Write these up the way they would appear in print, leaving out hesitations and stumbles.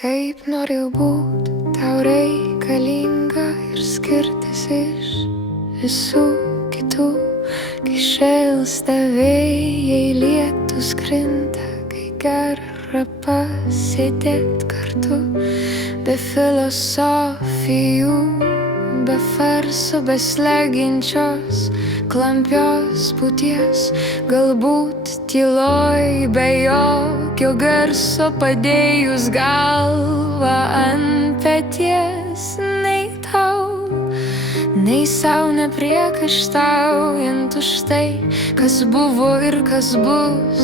Taip norėjau būt, tau reikalinga ir skirtis iš visų kitų. Kai šėlsta vėjai, lietus krinta, kai gera pasėdėt kartu. Be filosofijų, be farsų, be slegiančios, klampios būties. Galbūt tyloj, be jokio garso, padėjus galvą ant peties. Nei tau, nei sau nepriekaištaujant už tai, kas buvo ir kas bus,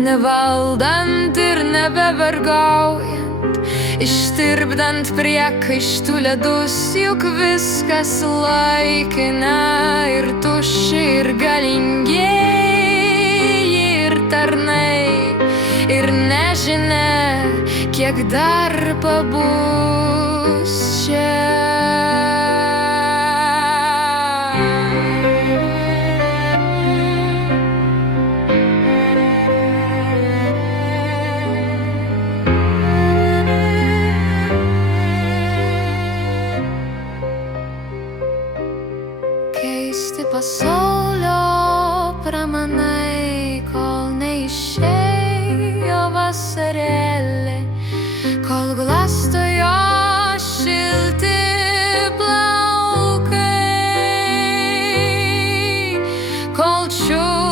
nevaldant ir nebevergaujant, ištirpdant priekaištų ledus. Juk viskas laikina ir tuščia, ir galingieji, ir tarnai, ir nežinia, kiek dar pabus čia. Keisti pasaulio pramanai, kol neišėjo vasarėlė, kol glasto jo šilti plaukai, kol čiū